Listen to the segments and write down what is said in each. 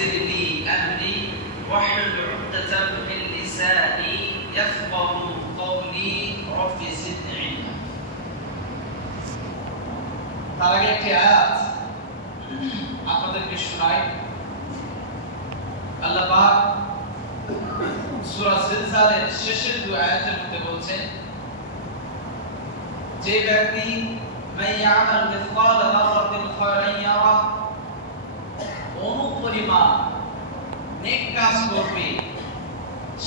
ويسر لي أمري واحلل عقدة من لساني يفقهوا قولي رب زدني علما তার আগে একটি আয়াত আপনাদেরকে শোনাই আল্লাহ পাক সূরা জিলজালের শেষের দুই আয়াতের মধ্যে বলছেন যে ব্যক্তি মান ইয়ামাল মিসকালা যাররাতিন খায়রান ইয়ারা অনুপরিমাণ নেক কাজ করবে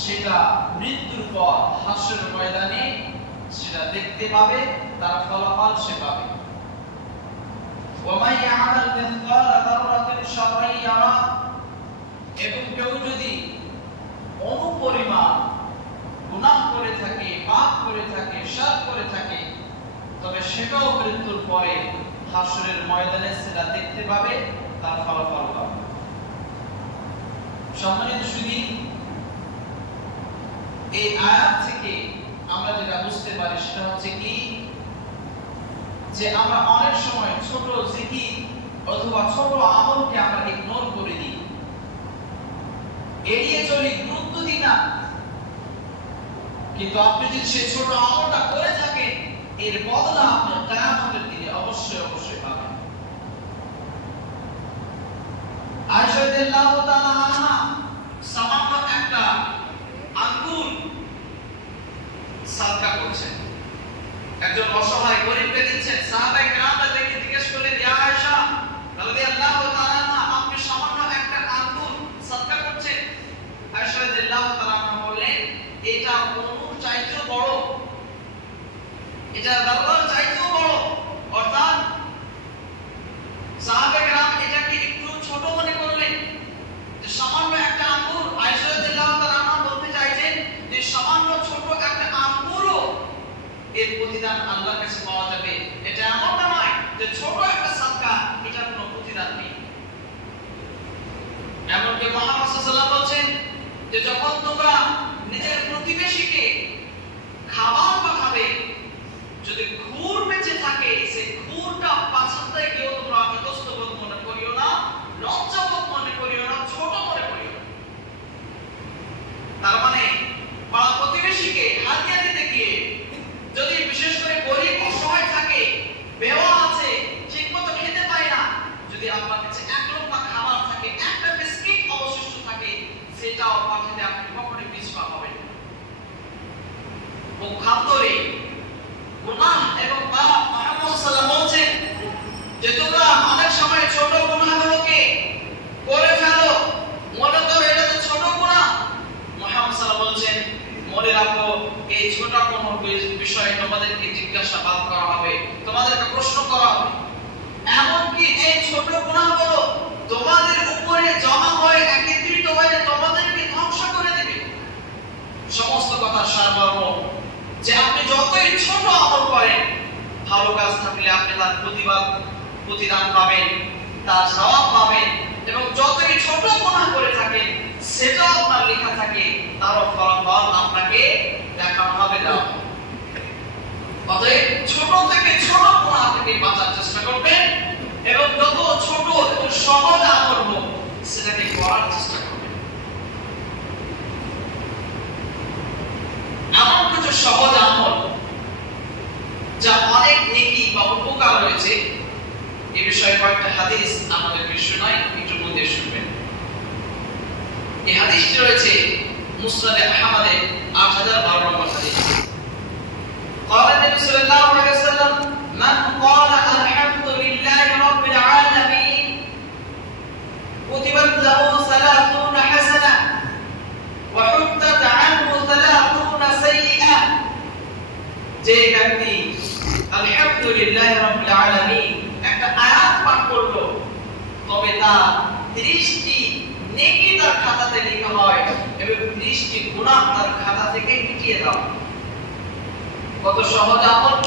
সেটা মৃত্যুর পর হাসরের ময়দানে সেটা দেখতে পাবে তার ফলাফল সে পাবে ওয়ামান ইয়ামাল মিসকালা যাররাতিন শাররান ইয়ারা এবং কেউ যদি অনুপরিমাণ গুনাহ করে থাকে পাপ করে থাকে শার করে থাকে তবে সেটাও মৃত্যুর পরে হাসরের ময়দানে সেটা দেখতে পাবে তার ফলাফল পাবে সম্মানিত সুধী এই আয়াত থেকে আমরা যেটা বুঝতে পারি সেটা হচ্ছে কি যে আমরা অনেক সময় ছোট জিকির অথবা ছোট আমলকে আমরা ইগনোর করে দিই এড়িয়ে চলি গুরুত্ব দিই না কিন্তু আপনি যদি সেই ছোট আমলটা করে থাকেন এর বদলা আপনি কিয়ামতের দিনে অবশ্যই পাবেন আয়েশা রাদিয়াল্লাহু তাআলা আনহা সামান্য একটা আঙ্গুর সাদকা করছেন একজন অসহায় গরিবকে দিচ্ছেন সাহাবায়ে কেরামরা দেখে জিজ্ঞেস করলেন ইয়া আয়েশা রাদিয়াল্লাহু তাআলা আনহা আপনি সামান্য একটা আঙ্গুর সাদকা করছেন আয়েশা রাদিয়াল্লাহু তাআলা আনহা বললেন এটা অনুর চাইতেও বড় এটা দারবার চাইতেও বড় অর্থাৎ সাহাবায়ে কেরাম এটাকে একটু ছোট মনে করলেন যে সামান্য একটা আঙ্গুর আয়েশা রাদিয়াল্লাহু তাআলা আনহা বলতে চাইছেন যে সামান্য ছোট একটা আঙ্গুরও এর প্রতিদান আল্লাহর কাছে পাওয়া যাবে এটা এমনটা নয় যে ছোট একটা সাদকা এটার কোনো প্রতিদান নেই এমনকি মুহাম্মদ সাল্লাল্লাহু আলাইহি ওয়াসাল্লাম বলেন যে যখন তোমরা নিজের প্রতিবেশীকে খাবার পাঠাবে যদি ঘুর বেঁচে থাকে সেই ঘুরটা পাছাতে গিয়ে তোমরা ইতস্তবোধ মনে করিও না লজ্জাবোধ মনে করিও না ছোট মনে করিও না তার মানে পাড়া প্রতিবেশীকে হাদিয়া দিতে গিয়ে যদি বিশেষ করে গরিব অসহায় থাকে বেওয়া আছে ঠিকমতো খেতে পায় না যদি আপনার কাছে এক লোকমা খাবার থাকে একটা বিস্কিট অবশিষ্ট থাকে সেটাও পাঠাতে আপনি কখনোই পিছপা হবেন না পক্ষান্তরে গুনাহ এবং পাপ মুহাম্মদ সাল্লাল্লাহু আলাইহি ওয়াসাল্লাম বলেন যে তোমরা অনেক সময় ছোট গুনাহগুলোকে করে ফেলো মনে করো এটা তো ছোট গুনাহ মুহাম্মদ সাল্লাল্লাহু আলাইহি ওয়াসাল্লাম বলেন মনে রাখো এই ছোট কোনো বিষয়ে তোমাদেরকে জিজ্ঞাসাবাদ করা হবে তোমাদেরকে প্রশ্ন করা হবে এমনকি এই ছোট গুনাহগুলো তোমাদের উপরে জমা হয়ে একত্রিত হয়ে তোমাদেরকে ধ্বংস করে দেবে সমস্ত কথা সারমর্ম যে আপনি যতই ছোট আমল করেন ভালো কাজ থাকলে আপনি তার প্রতিদান পাবেন তার সওয়াব পাবেন এবং যতই ছোট গুনাহ করে থাকেন সেটাও আপনার লেখা থাকে তারও ফলাফল আপনাকে দেখানো হবে না অতএব ছোট থেকে ছোট গুনাহ থেকে বাঁচার চেষ্টা করবেন এবং যত ছোট এবং সহজ আমল হোক সেটাকে করার চেষ্টা করবেন এমন কিছু সহজ আমল যা অনেক নেকি বা উপকার রয়েছে এই বিষয়ে কয়েকটা হাদিস আমাদের শোনাই একটু মন দিয়ে শুনবেন এই হাদিসটি রয়েছে মুসনাদ আহমদের 8012 নম্বর হাদিস قال النبي صلى الله عليه وسلم من قال الحمد لله رب العالمين كتبت له 30 حسنه وحطت عنه 30 سيئه যে ব্যক্তি আলহামদুলিল্লাহ রাব্বিল আলামিন একটা আয়াত পাঠ করলো তবে তার 30টি নেকি তার খাতাতে লেখা হয় এবং 30টি গুনাহ তার খাতা থেকে মিটিয়ে দাও কত সহজ আমল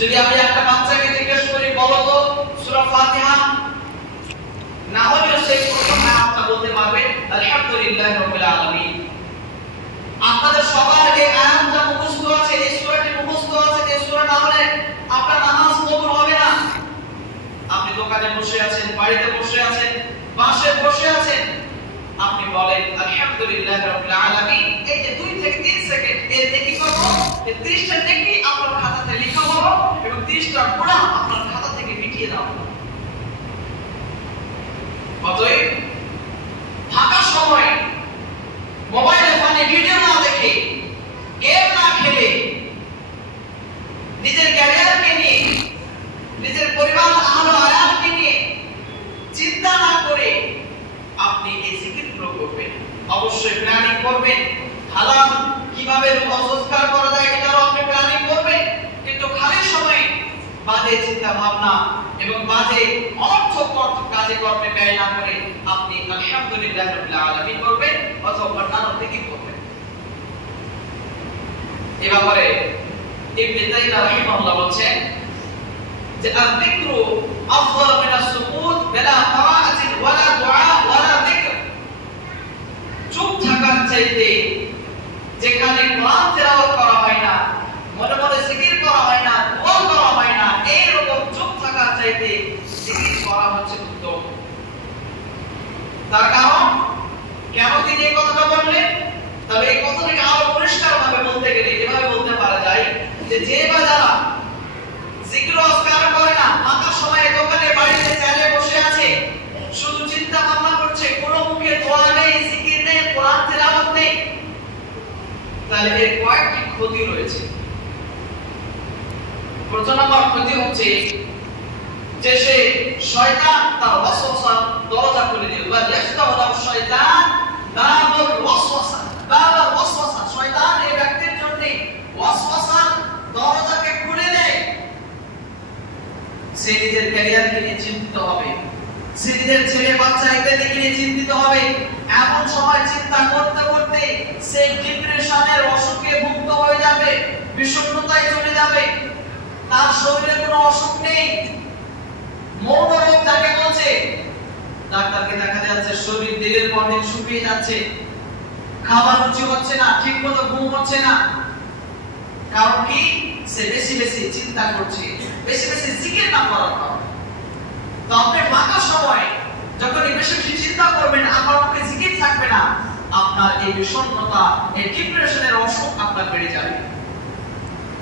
যদি আমি একটা বাচ্চাকে জিজ্ঞেস করি বলো তো সূরা ফাতিহা না হলেও সেই প্রথম আয়াতটা বলতে পারবে আলহামদুলিল্লাহ রাব্বিল আলামিন আপনাদের সবার এই আয়াতটা মুখস্থ আছে এই সূরাটি মুখস্থ আছে এই সূরা না হলে আপনার নামাজ কবুল হবে না আপনি দোকানে বসে আছেন বাড়িতে বসে আছেন বাসে বসে আলহামদুলিল্লাহ রাব্বিল আলামিন, এই যে 2 থেকে 3 সেকেন্ড এর নেকি করব, এই 30 টা নেকি আপনার খাতাতে লেখা হবে এবং 30 টা গুনাহ আপনার খাতা থেকে মিটিয়ে দেওয়া হবে। অতএব ফাঁকা সময় মোবাইলে ফোনে ভিডিও না দেখে, গেম না খেলে, নিজের ক্যারিয়ারকে নিয়ে, নিজের পরিবার আহলে আয়ালকে নিয়ে চিন্তা না করে আপনি এই জিকিরগুলো করবেন। অবশ্যই প্ল্যানিং করবেন, হালাল কিভাবে রোজগার করা যায় এটাও আপনি প্ল্যানিং করবেন, কিন্তু খালি সময়ে বাজে চিন্তা ভাবনা এবং বাজে অনর্থকর কাজে কর্মে ব্যয় না করে আপনি আলহামদুলিল্লাহ রাব্বিল আলামিন করবেন অথবা অন্যান্য জিকির করবেন। এই ব্যাপারে ইবনে তাইমিয়া রাহিমাহুল্লাহ বলেন যে আয-যিকরু আফদাল মিন আস-সুকুত বিলা কিরাআতিন ওয়ালা দুআ ওয়ালা যিকর। চুপ থাকার চাইতে, যেখানে কোরআন তেলাওয়াত করা হয় না, মনে মনে জিকির করা হয় না, দোয়া করা হয় না, এই রকম চুপ থাকার চাইতে জিকির করা হচ্ছে উত্তম। তার কারণ কেন তিনি এই কথাটা বললেন? তবে এই কথাটাকে আরো পরিষ্কার ভাবে বলতে গেলে এভাবে বলতে পারা যায় যে বা যারা জিকির আজকার করে না, ফাঁকা সময়ে দোকানে বাড়িতে চালে বসে আছে, শুধু চিন্তা ভাবনা করছে, কোনো মুখে দোয়া নেই, জিকির নেই, কোরআন তেলাওয়াত নেই, তাহলে এর কয়েকটি ক্ষতি রয়েছে। প্রথম নম্বর ক্ষতি হচ্ছে যে সে শয়তান তার ওয়াসওয়াসার দরজা খুলে দিল। বা ইয়াফতাহু লাহু শয়তান বাবুল ওয়াসওয়াসা, বাবুল ওয়াসওয়াসা, শয়তান এই ব্যক্তির জন্য ওয়াসওয়াসার দরজাকে খুলে দেয়। সে নিজের ক্যারিয়ারকে নিয়ে চিন্তিত হবে, সে নিজের ছেলে বাচ্চা ইত্যাদিকে নিয়ে চিন্তিত হবে। এমন সময় চিন্তা করতে করতে সে ডিপ্রেশনের অসুখে ভুক্ত হয়ে যাবে, বিষণ্ণতায় চলে যাবে। তার শরীরে কোনো অসুখ নেই, মৌন রোগ যাকে বলছে, ডাক্তারকে দেখা যাচ্ছে শরীর দিনের পর দিন শুকিয়ে যাচ্ছে, খাবার রুচি হচ্ছে না, ঠিকমতো ঘুম হচ্ছে না। কারণ কি? সে বেশি বেশি চিন্তা করছে, বেশি বেশি জিকির না করার কারণে। তো আপনি ফাঁকা সময় যখন বেশি বেশি চিন্তা করবেন, আপনার মুখে জিকির থাকবে না, আপনার এই বিষণ্ণতা, এই ডিপ্রেশনের অসুখ আপনার বেড়ে যাবে।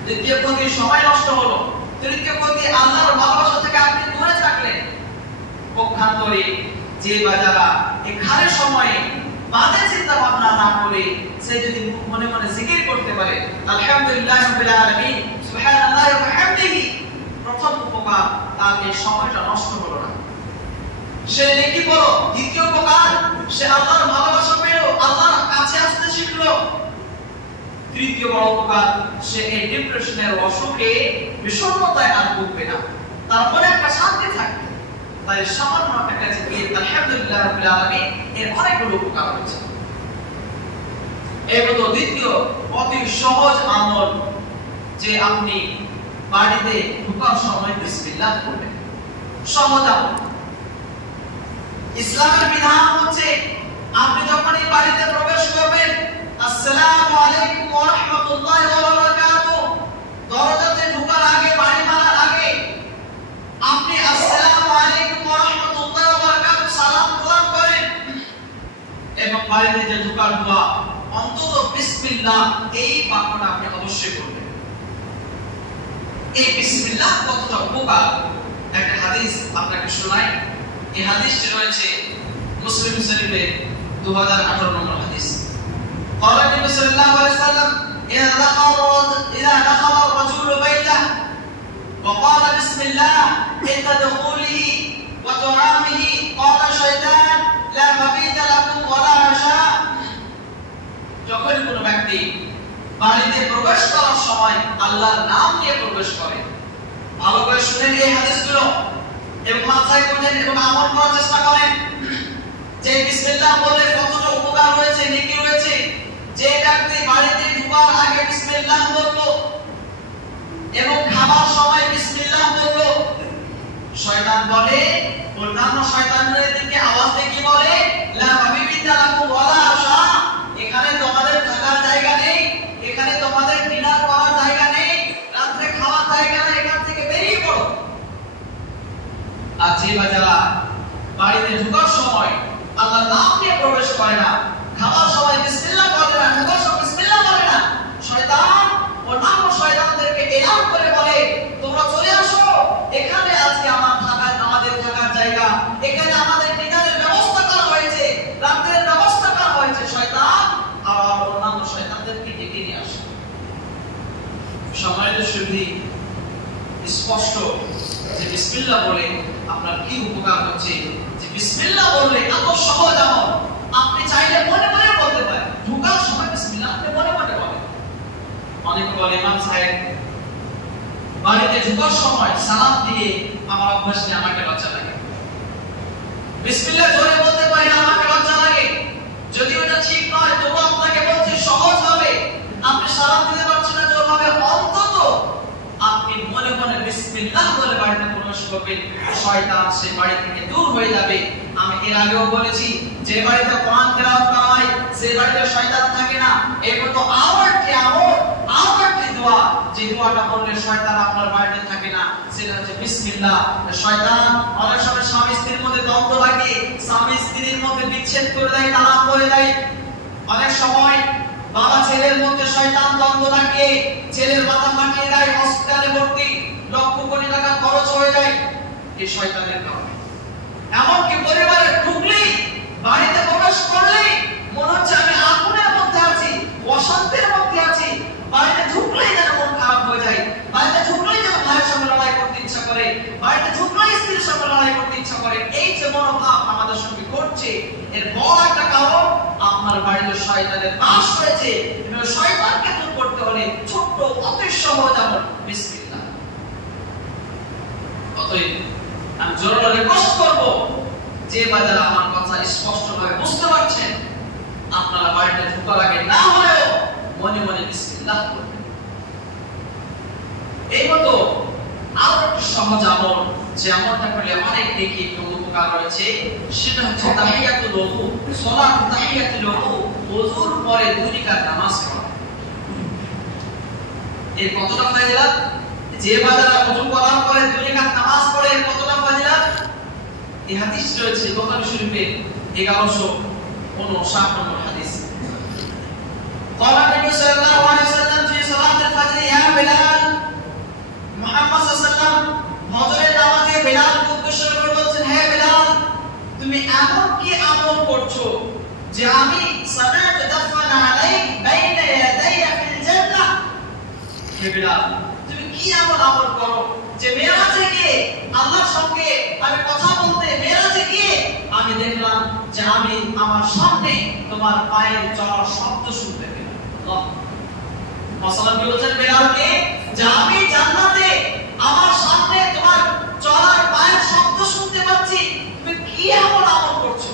দ্বিতীয় ক্ষতি সময় নষ্ট হলো। তৃতীয় ক্ষতি আল্লাহর ভালোবাসা থেকে আপনি দূরে থাকলেন। পক্ষান্তরে যে বাজারা এই খালি সময়ে বাজে চিন্তা ভাবনা না করে সে যদি মনে মনে জিকির করতে পারে, আলহামদুলিল্লাহ রাব্বিল আলামিন, সুবহানাল্লাহি ওয়া বিহামদিহি, প্রথম উপকার তার এই সময়টা নষ্ট হলো না, সে নেকি বড়। দ্বিতীয় উপকার, সে আল্লাহর ভালোবাসা পেল, আল্লাহর কাছে আসতে শিখলো। তৃতীয় বড় উপকার, সে এই ডিপ্রেশনের অসুখে বিষণ্ণতায় আর ভুগবে না, তার মনে একটা শান্তি থাকবে। তাই সামান্য একটা জিকির আলহামদুলিল্লাহ রাব্বিল আলামিন এর অনেকগুলো উপকার রয়েছে। এই মতো দ্বিতীয় অতি সহজ আমল যে আপনি বাড়িতে ঢোকার সময় বিসমিল্লাহ বলবেন। সহজ আমল। ইসলামের বিধান হচ্ছে আপনি যখনই বাড়িতে প্রবেশ করবেন, আসসালামু আলাইকুম ওয়া রাহমাতুল্লাহি ওয়া বারাকাতুহু, দরজাতে ঢোকার আগে, বাড়ি মারার আগে আপনি আসসালামু আলাইকুম ওয়া রাহমাতুল্লাহি ওয়া বারাকাতুহু সালাম প্রদান করেন এবং বাড়িতে যে ঢোকার দোয়া অন্তত বিসমিল্লাহ এই বাক্যটা আপনি অবশ্যই করবেন। এই বিসমিল্লাহ কতটা উপকার একটা হাদিস আপনাকে শোনাই। এই হাদিসটি রয়েছে মুসলিম শরীফে 2018 নম্বর হাদিস। قال النبي صلى الله عليه وسلم إذا دخل الرجل بيته وقال بسم الله عند دخوله وطعامه قال الشيطان لا مبيت لكم ولا عشاء। যখন কোনো ব্যক্তি বাড়িতে প্রবেশ করার সময় আল্লাহর নাম নিয়ে প্রবেশ করে, ভালো করে শুনেন এই হাদিসগুলো এবং মাথায় রাখেন এবং আমল করার চেষ্টা করেন যে বিসমিল্লাহ বলে কতটা উপকার রয়েছে, নেকি রয়েছে। যে ব্যক্তি বাড়িতে ঢোকার আগে বিসমিল্লাহ বলল এবং খাবার সময় বিসমিল্লাহ বলল, শয়তান বলে, অন্যান্য শয়তানদের দিকে আওয়াজ দিয়ে কি বলে, লা মাবিতা লাকুম ওয়ালা আশা, এখানে তোমাদের থাকার জায়গা নেই, এখানে তোমাদের ডিনার করার জায়গা নেই, রাতে খাওয়ার জায়গা নেই, এখান থেকে বেরিয়ে পড়ো। আর যে বাজারা বাড়িতে ঢোকার সময় আল্লাহর নাম নিয়ে প্রবেশ করে না, খাবার সময় বিসমিল্লাহ বলে আপনার কি উপকার হচ্ছে, যে বিসমিল্লাহ বললে এত সহজ আমল, আপনি চাইলে মনে মনে বলতে পারেন। ঢোকার সময় বিসমিল্লাহ আপনি মনে মনে বলেন। অনেকে বলে ইমাম সাহেব বাড়িতে ঢোকার সময় সালাম দিয়ে আমার অভ্যাস নেই, আমাকে লজ্জা লাগে। বিসমিল্লাহ জোরে বলতে পারি না, আমাকে লজ্জা লাগে। যদি ওটা ঠিক নয়, তবু আপনাকে বলছি সহজ হবে। আপনি সালাম দিতে পারছেন না জোরভাবে, অন্তত আপনি মনে মনে বিসমিল্লাহ বলে বাড়িতে প্রবেশ করবেন, শয়তান সে বাড়ি থেকে দূর হয়ে যাবে। আমি এর আগেও বলেছি, যে বাড়িতে কোরআন তেলাওয়াত করা হয় সে বাড়িতে শয়তান থাকে না। এরপর তো আওয়ারটি দোয়া, যে দোয়াটা বললে শয়তান আপনার বাড়িতে থাকে না, সেটা হচ্ছে বিসমিল্লাহ। শয়তান অনেক সময় স্বামী স্ত্রীর মধ্যে দ্বন্দ্ব লাগে, স্বামী স্ত্রীর মধ্যে বিচ্ছেদ করে দেয়, তালাক করে দেয়। অনেক সময় বাবা ছেলের মধ্যে শয়তান দ্বন্দ্ব লাগে, ছেলের মাথা ফাটিয়ে দেয়, হসপিটালে ভর্তি, লক্ষ কোটি টাকা খরচ হয়ে যায় এই শয়তানের কারণে। এমনকি পরিবারে ঢুকলেই, বাড়িতে প্রবেশ করলেই মনে হচ্ছে আমি আগুনের মধ্যে আছি, অশান্তির মধ্যে আছি। বাড়িতে ঢুকলেই যেন মন খারাপ হয়ে যায়, বাড়িতে ঢুকলেই যেন ভাইয়ের সঙ্গে লড়াই করতে ইচ্ছা করে, বাড়িতে ঢুকলেই স্ত্রীর সঙ্গে লড়াই করতে ইচ্ছা করে। এই যে মনোভাব আমাদের সঙ্গে ঘটছে, এর বড় একটা কারণ আপনার বাড়িতে শয়তানের বাস হয়েছে। এবং শয়তানকে দূর করতে হলে ছোট্ট অতি সহজ আমল বিসমিল্লাহ। অতএব আমি জোরে রিকোয়েস্ট করব, যে বাজারে আমার কথা স্পষ্টভাবে বুঝতে পারছেন, আপনারা বাড়িতে ঢোকার আগে না হলেও মনে মনে বিসমিল্লাহ করবেন। এই মতো আরো একটা সহজ আমল, যে আমলটা করলে অনেক নেকি এবং উপকার রয়েছে, সেটা হচ্ছে তাহিয়াতুল ওযু। সালাত তাহিয়াতুল ওযু, ওযুর পরে 2 রাকাত নামাজ পড়া। এর কতটা ফায়দা? যে বাজারে ওযু করার পরে 2 রাকাত নামাজ পড়ে, এর কতটা ফায়দা? এই হাদিস রয়েছে বুখারী শরীফে 1159 নম্বর হাদিস। قال النبي صلى الله عليه وسلم في صلاة الفجر يا بلال, মুহাম্মদ সাল্লাল্লাহু আলাইহি ওয়াসাল্লাম ফজরের নামাজে বিলালকে উদ্দেশ্য করে বলছেন, হে বিলাল, তুমি এমন কি আমল করছো যে আমি সালাত দাফানা আলাইক বাইনা ইয়াদাইয়া ফিল জান্নাহ। হে বিলাল, তুমি কি আমল করো যে মেরাজে গিয়ে আল্লাহর সঙ্গে আমি কথা বলতে, মেরাজে গিয়ে আমি দেখলাম যে আমি আমার সামনে তোমার পায়ের চলার শব্দ শুনতে পেলাম। আল্লাহ মাসাল্লাহ কি বলছেন বিলালকে, যে আমি জান্নাতে আমার সামনে তোমার চলার পায়ের শব্দ শুনতে পাচ্ছি। তুমি কি আমল করছো?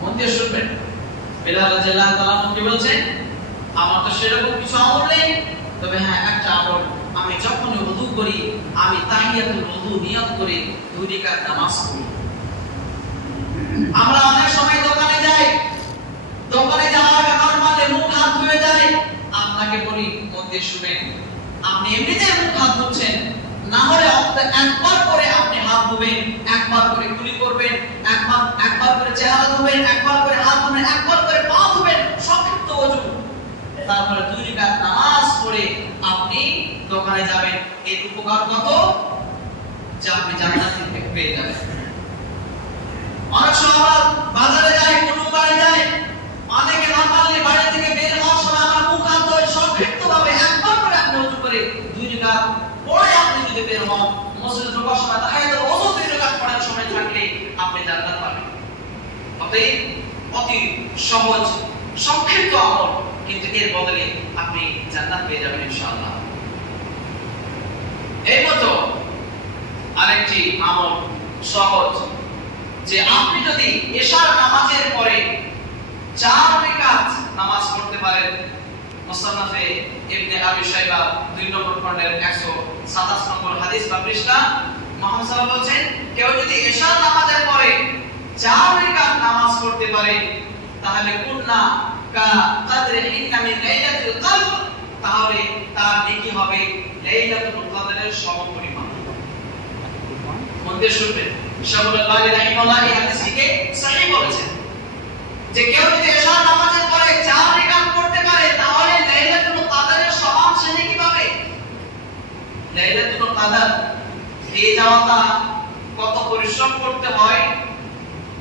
মন দিয়ে শুনবেন। বিলাল রাদিয়াল্লাহু তাআলা কি বলছেন, আমার তো সেরকম কিছু আমল নেই, তবে হ্যাঁ একটা আমল, আমি যখন ওযু করি আমি তাহিয়াতুল ওযু নিয়ত করে 2 রাকাত নামাজ পড়ি। আমরা অনেক সময় দোকানে যাই, দোকানে যাওয়ার আগে নরমালি মুখ হাত ধুয়ে যাই। আপনাকে বলি, মন দিয়ে শুনেন, আপনি এমনিতে মুখ হাত ধুচ্ছেন, না হলে একবার করে আপনি হাত ধুবেন, একবার করে কুলি করবেন, একবার করে চেহারা ধুবেন, একবার করে হাত ধুবেন, একবার করে পা ধুবেন, সংক্ষিপ্ত ওযু। তারপরে 2 রাকাত নামাজ পড়ে আপনি দোকানে যাবেন। এর উপকার কত, যে আপনি জান্নাত পেয়ে যাবেন। অনেক সময় বাজারে যাই, কোনো বাড়ি যাই, অনেকে নরমালি বাড়ি থেকে বের হওয়ার সময় আমার মুখ হাত ধুয়ে সংক্ষিপ্তভাবে একবার করে আপনি ওযু করে 2 রাকাত পরে আপনি যদি বের হন, মসজিদে ঢোকার সময় তাহিয়াতুল ওযু 2 রাকাত পড়ার সময় থাকলে আপনি জান্নাত পাবেন। অতএব অতি সহজ সংক্ষিপ্ত আমল, কিন্তু এর বদলে আপনি জান্নাত পেয়ে যাবেন ইনশাআল্লাহ। এই মতো আরেকটি আমল সহজ, যে আপনি যদি এশার নামাজের পরে 4 রাকাত নামাজ পড়তে পারেন। মুসান্নাফে ইবনে আবি শাইবা 2 নম্বর খণ্ডের 127 নম্বর হাদিস বা পৃষ্ঠা, মুহাম্মদ সাল্লাল্লাহু আলাইহি ওয়াসাল্লাম বলেন, কেউ যদি এশার নামাজের পরে 4 রাকাত নামাজ পড়তে পারে, তাহলে কুননা কা কদরে ইন্না মিন লাইলাতুল কদর, তাহলে তার নেকি হবে লাইলাতুল কদরের সমপরিমাণ। মন দিয়ে শুনবেন, শাহুল আল-বানী রাহিমাহুল্লাহ এই হাদিসটিকে সহিহ বলেছেন, যে কেউ যদি এশার নামাজের পরে 4 রাকাত পড়তে পারে, তাহলে লাইলাতুল কদরের সমান সে নেকি পাবে। লাইলাতুল কদর পেয়ে যাওয়াটা কত পরিশ্রম করতে হয়,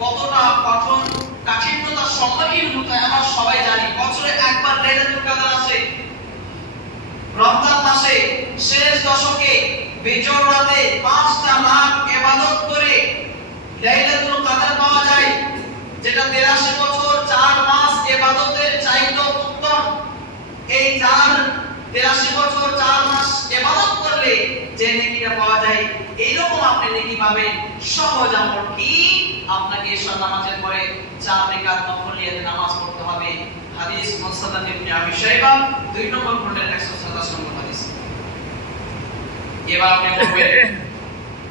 কতটা কঠোর কাঠিন্যতার সম্মুখীন হতে হয় আমরা সবাই জানি। বছরে একবার লাইলাতুল কদর আসে, রমজান মাসে শেষ দশকে বিজর রাতে 5টা লাখ ইবাদত করে লাইলাতুল কদর পাওয়া যায়, যেটা 83 বছর 4 মাস ইবাদতের চাইতেও উত্তম। এই 83 বছর 4 মাস ইবাদত করলে যে নেকিটা পাওয়া যায়, এইরকম আপনি নেকি পাবেন। সহজ আমল কি? আপনাকে এশার নামাজের পরে 4 রাকাত নফলিয়াত নামাজ পড়তে হবে। হাদিস মুসনাদ ইবনে আবি শাইবা 2 নম্বর খণ্ডের 127 নম্বর হাদিস। এবার আপনি বলবেন,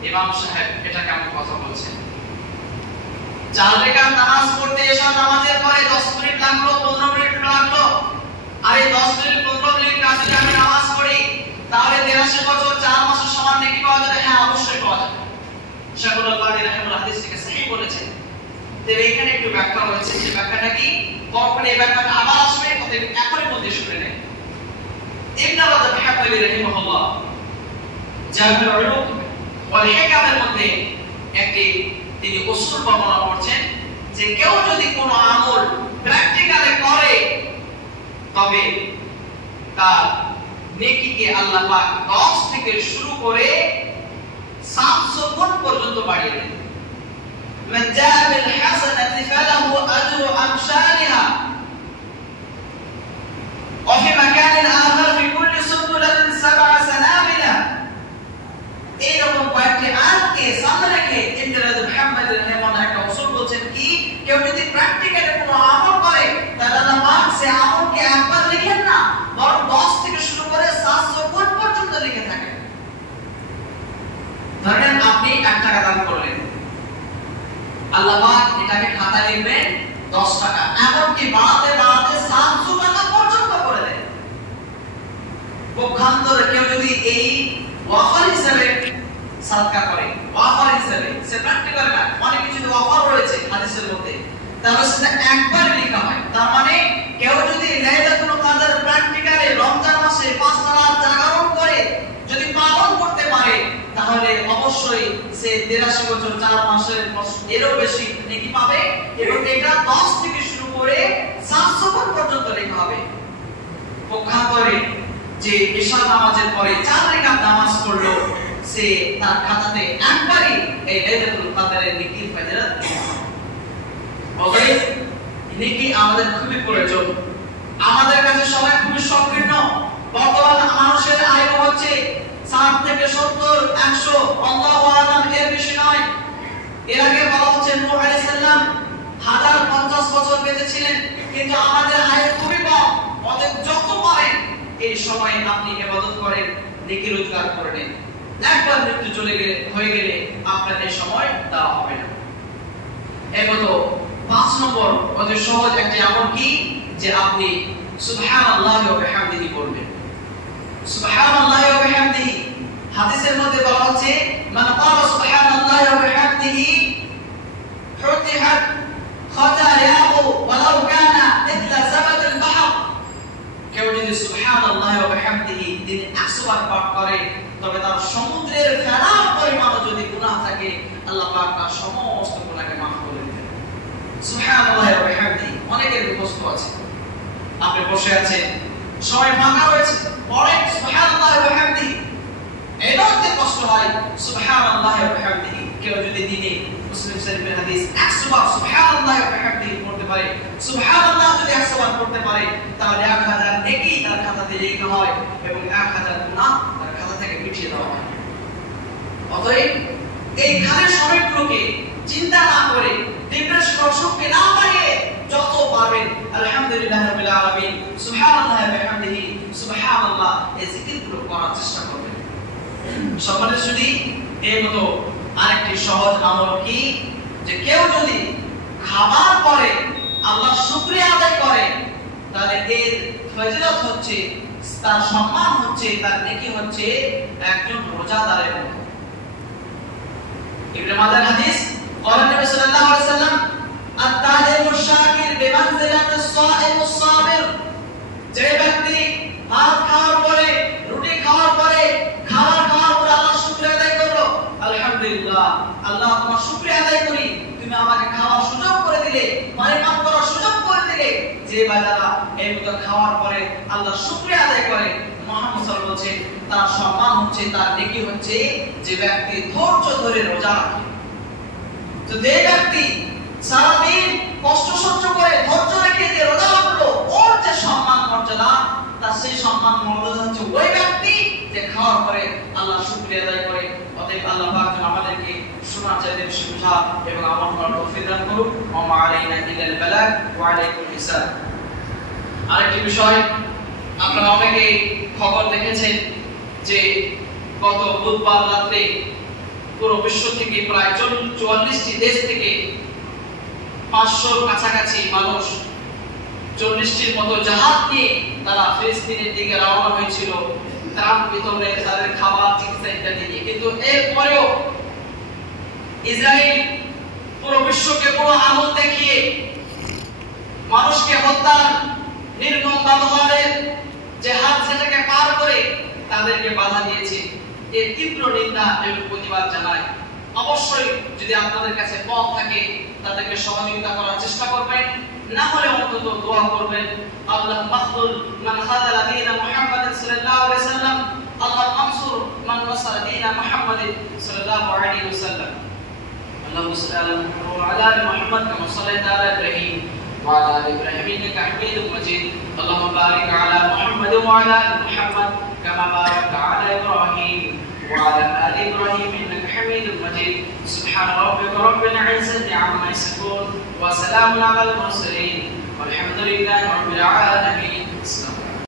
ইমাম সাহেব এটা কেমন কথা বলছেন? 4 রাকাত নামাজ পড়তে এশার নামাজের পরে 10 মিনিট লাগলো, 15 মিনিট লাগলো, আর এই 10 মিনিট 15 মিনিট রাতে আমি নামাজ পড়ি, তাহলে 83 বছর 4 মাসের সমান নেকি পাওয়া যাবে? হ্যাঁ, অবশ্যই পাওয়া যাবে। শাইখুল আলবানী রাহিমাহুল্লাহ হাদিসটিকে সহিহ বলেছেন। তবে এখানে একটু ব্যাখ্যা রয়েছে, যে ব্যাখ্যাটা কি? কখন এই ব্যাখ্যাটা আবার আসবে, অতএব একই মধ্যে শুনে নেন। ইবনে রাজব হাম্বলি রাহিমাহুল্লাহ জামিউল উলুম ওয়াল হিকামের মধ্যে একটি তিনি উসুল বর্ণনা করছেন, যে কেউ যদি কোনো আমল প্র্যাকটিক্যালি করে তবে তার নেকিকে আল্লাহ পাক 10 থেকে শুরু করে 700 গুণ পর্যন্ত বাড়িয়ে দেন। মান জাআ বিল হাসানাতি ফালাহু আজরু আমসালিহা ওয়া ফি মাকানিন আখার ফি কুল্লি সুবুলাতিন 7 সানাবিলা। এইরকম কয়েকটি আয়াতকে সামনে রেখে ইবনে রাজব হাম্বলি রাহিমাহুল্লাহ একটা উসুল বলছেন কি, কেউ যদি প্র্যাকটিক্যালি কোনো আমল করে তাহলে আল্লাহ পাক সে আমলকে একবার লিখেন না, বরং 10 থেকে শুরু করে 700 গুণ পর্যন্ত লিখে থাকেন। ধরেন আপনি 1 টাকা দান করলেন, আল্লাহ পাক এটাকে খাতায় লিখবেন 10 টাকা, এমনকি বাড়াতে বাড়াতে 700 টাকা পর্যন্ত করে দেন। পক্ষান্তরে কেউ যদি এই ওয়াফার হিসেবে সাদকা করে, ওয়াফার হিসেবে, সে প্র্যাকটিক্যাল না, অনেক কিছু ওয়াফার রয়েছে হাদিসের মধ্যে, তাহলে সেটা একবার লেখা হয়। তার মানে কেউ যদি লাইলাতুল কদর প্র্যাকটিক্যালি রমজান মাসে 5 রাত জাগরণ করে যদি পালন করতে পারে, তাহলে অবশ্যই সে 83 বছর 4 মাসের এরও বেশি নেকি পাবে, এবং এটা 10 থেকে শুরু করে 700 গুণ পর্যন্ত লেখা হবে। পক্ষান্তরে যে এশার নামাজের পরে 4 রাকাত নামাজ পড়লো, সে তার খাতাতে একবারই এই লাইলাতুল কদরের নেকির ফজিলত লিখা হবে। অতএব নেকি আমাদের খুবই প্রয়োজন। আমাদের কাছে সময় খুবই সংকীর্ণ। বর্তমান মানুষের আয়ু হচ্ছে 60 থেকে 70, 100, আল্লাহু আ'লাম, এর বেশি নয়। এর আগে বলা হচ্ছে নূহ আলাইহিস সালাম 1050 বছর বেঁচে ছিলেন, কিন্তু আমাদের আয়ু খুবই কম। অতএব যত পারেন এই সময়ে আপনি ইবাদত করেন, নেকি রোজগার করেন। একবার মৃত্যু চলে গেলে হয়ে গেলে আপনার এই সময় দেওয়া হবে না। এমতো 5 নম্বর অতি সহজ একটি আমল কি, যে আপনি সুবহানাল্লাহি ওয়া বিহামদিহি বলবেন। সুবহানাল্লাহি ওয়া বিহামদিহি হাদিসের মধ্যে বলা হচ্ছে, মান ক্বালা সুবহানাল্লাহি ওয়া বিহামদিহি ফুতিহাত খাতায়াহু ওয়ালাউ কানা মিথলা যাবাদিল বাহর। কেউ যদি সুবহানাল্লাহি ওয়া বিহামদিহি দিনে 100 বার পাঠ করে, তবে তার সমুদ্রের ফেনার পরিমাণ যদি গুনাহ থাকে, আল্লাহ পাক তার সমস্ত গুনাহকে মাফ করে দেবেন। সুবহানাল্লাহি ওয়া বিহামদিহি অনেকের মুখস্থ আছে, আপনি বসে আছেন, সময় ফাঁকা রয়েছে, পড়েন সুবহানাল্লাহি ওয়া বিহামদিহি। এটাতে কষ্ট হয় সুবহানাল্লাহি ওয়া বিহামদিহি। কেউ যদি দিনে মুসলিম শরীফের হাদিস 100 বার সুবহানাল্লাহি ওয়া বিহামদিহি পড়তে পারে, সুবহানাল্লাহ যদি 100 বার পড়তে পারে, তাহলে 1000 নেকি তার খাতাতে লেখা হয় এবং 1000 গুনাহ তার খাতা থেকে মিটিয়ে দেওয়া হয়। অতএব এই খালি সময়গুলোকে চিন্তা না করে, ডিপ্রেশন অসুখকে না বাড়িয়ে যত পারবেন আলহামদুলিল্লাহি রাব্বিল আলামিন, সুবহানাল্লাহি ওয়া বিহামদিহি, সুবহানাল্লাহ, এই জিকিরগুলো করার চেষ্টা করবেন। সম্মানিত সুধী, এর মতো আরেকটি সহজ আমল কি, যে কেউ যদি খাবার পরে আল্লাহর শুকরিয়া আদায় করে, তাহলে এর ফজিলত হচ্ছে, তার সম্মান হচ্ছে, তার নেকি হচ্ছে একজন রোজাদারের মতো। ইবনে মাজাহ হাদিস, ক্বালা নবী সাল্লাল্লাহু আলাইহি ওয়াসাল্লাম, আত-তাহিমুশ শাকির বিমানজিলাতিস সাইমুস সাবির। যে ব্যক্তি ভাত খাওয়ার পরে, রুটি খাওয়ার পরে, খাবার খাওয়ার পরে আল্লাহর শুকরিয়া আদায় করলো, আলহামদুলিল্লাহ, আল্লাহ তোমার শুকরিয়া আদায় করি, তুমি আমাকে খাওয়ার সুযোগ করে দিলে, পানি পান করার সুযোগ করে দিলে। যে বান্দারা এই মতো খাওয়ার পরে আল্লাহর শুকরিয়া আদায় করে, মুহাম্মদ সাল্লাল্লাহু আলাইহি ওয়াসাল্লাম বলেছেন তার সম্মান হচ্ছে, তার নেকি হচ্ছে যে ব্যক্তি ধৈর্য ধরে রোজা রাখে। তো যে ব্যক্তি সারাদিন কষ্ট সহ্য করে ধৈর্য রেখে যে রোজা রাখলো, ওর যে সম্মান মর্যাদা, তার সেই সম্মান মর্যাদা হচ্ছে ওই ব্যক্তি যে খাওয়ার পরে আল্লাহ শুকরিয়া আদায় করে। অতএব আল্লাহ পাক আমাদেরকে শোনার চাইতে বেশি বোঝা এবং আমল করার তৌফিক দান করুন। ওয়া মা আলাইনা ইল্লাল বালাগ ওয়া আলাইকুম হিসাব। আরেকটি বিষয়, আপনারা অনেকে খবর দেখেছেন যে গত বুধবার রাতে পুরো বিশ্ব থেকে প্রায় 44টি দেশ থেকে 500 কাছাকাছি মানুষ 40টির মতো জাহাজ নিয়ে তারা ফিলিস্তিনের দিকে রওনা হয়েছিল ত্রাণ বিতরণে, তাদের খাবার, চিকিৎসা ইত্যাদি নিয়ে। কিন্তু এরপরেও ইসরায়েল পুরো বিশ্বকে পুরো আগুন দেখিয়ে মানুষকে হত্যার নির্মম ব্যবহারের যে হাত সেটাকে পার করে তাদেরকে বাধা দিয়েছে। এর তীব্র নিন্দা এবং প্রতিবাদ জানায়। অবশ্যই যদি আপনাদের কাছে পথ থাকে তাদেরকে সহযোগিতা করার চেষ্টা করবেন, না হলে অন্তত দোয়া করবেন, আল্লাহ মাখদুল মান খাযালা দীন মুহাম্মদ সাল্লাল্লাহু আলাইহি ওয়াসাল্লাম, আল্লাহ মানসুর মান নাসারা দীন মুহাম্মদ সাল্লাল্লাহু আলাইহি ওয়াসাল্লাম। আল্লাহু সাল্লাল্লাহু আলা মুহাম্মদ কামা সাল্লাইতা আলা ইব্রাহিম ওয়া আলা আলি ইব্রাহিম ইন্নাকা হামিদুম মাজিদ। আল্লাহুম্মা বারিক আলা মুহাম্মদ ওয়া আলা আলি মুহাম্মদ কামা বারাকতা আলা ইব্রাহিম وعلى آل إبراهيم إنك حميد مجيد. سبحان ربك رب العزة عما يصفون وسلام على المرسلين والحمد لله رب العالمين.